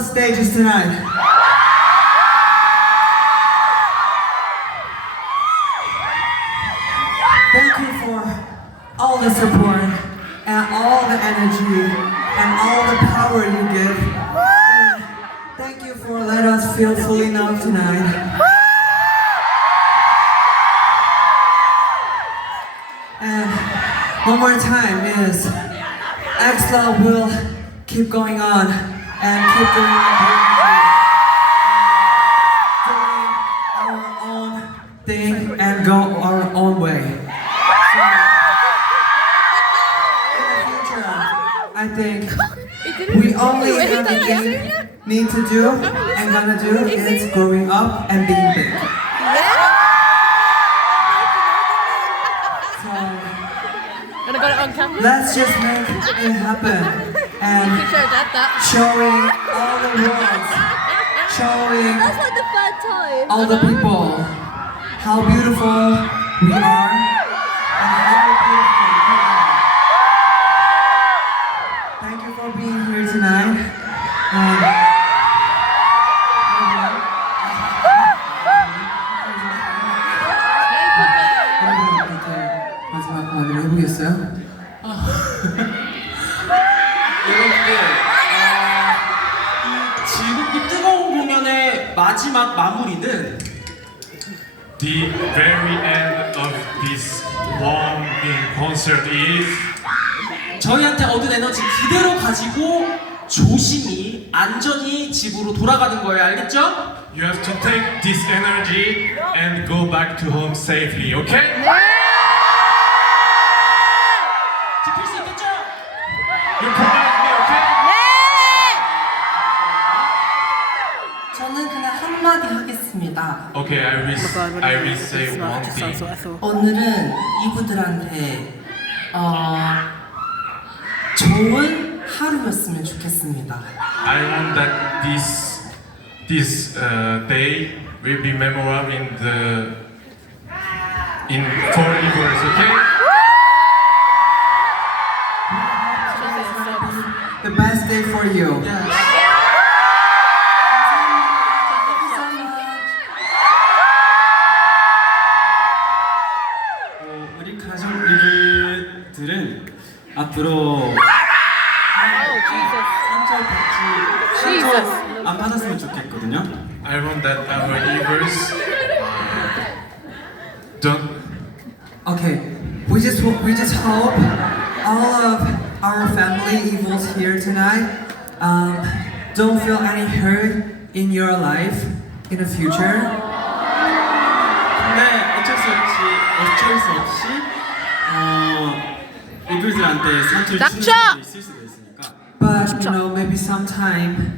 stages tonight. Thank you for all the support and all the energy and all the power you give. And thank you for letting us feel fully known tonight. And one more time is Love will keep going on and keep doing our own thing and go our own way. So, in the future, I think we only have a thing need to do and gonna do is growing up and being big. So Gonna got it on camera. let's just make it happen and Show dad that. showing all the world, showing That's like the third time. all the people how beautiful we are and how beautiful you are. Thank you for being here tonight. And 여러분한테 마지막 말을 해보겠어요? 여러분들 아, 이 즐겁고 뜨거운 공연의 마지막 마무리는 The very end of this long concert is 저희한테 얻은 에너지 그대로 가지고 조심히 안전히 집으로 돌아가는 거예요 알겠죠? you have to take this energy and go back to home safely, okay? 하겠습니다. Okay, I will, I will say one thing. 오늘은 이분들한테 어, 좋은 하루였으면 좋겠습니다. I want that this this uh, day will be memorable in the in forever, okay? The best day for you. 어, 앞으로 상처 받지 상처 안 받았으면 좋겠거든요. I want that our neighbors uh, don't Okay, we just ho- we just hope all of our family evils here tonight um, don't feel any hurt in your life in the future. 근데 어쩔 수 없이 어쩔 수 없이 어, 이글들한테 상처를 주는 낙차! 수도 있을 수도 있으니까. But you know, maybe sometime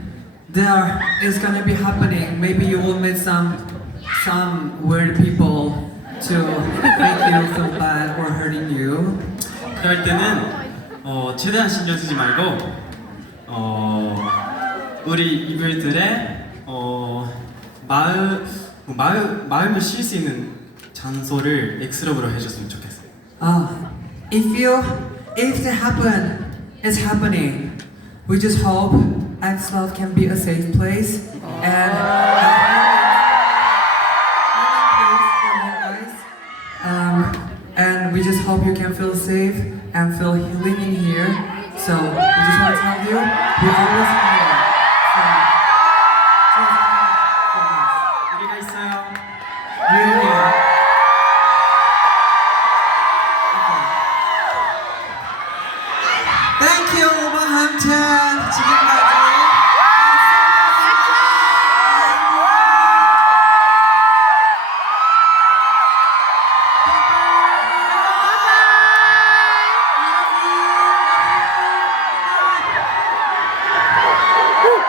there is gonna be happening. Maybe you will meet some some weird people to make you feel bad or hurting you. 그럴 때는 어, 최대한 신경 쓰지 말고 어, 우리 이글들의 어, 마음 뭐 마음 마음을 쉴 수 있는 장소를 엑스럽으로 해줬으면 좋겠어요. Ah, if you if it happen, it's happening. We just hope X Love can be a safe place and. Um, and we just hope you can feel safe and feel healing in here. So we just want to tell you, we always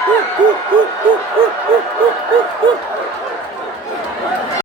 Ку-ку-ку-ку-ку-ку-ку-ку-ку.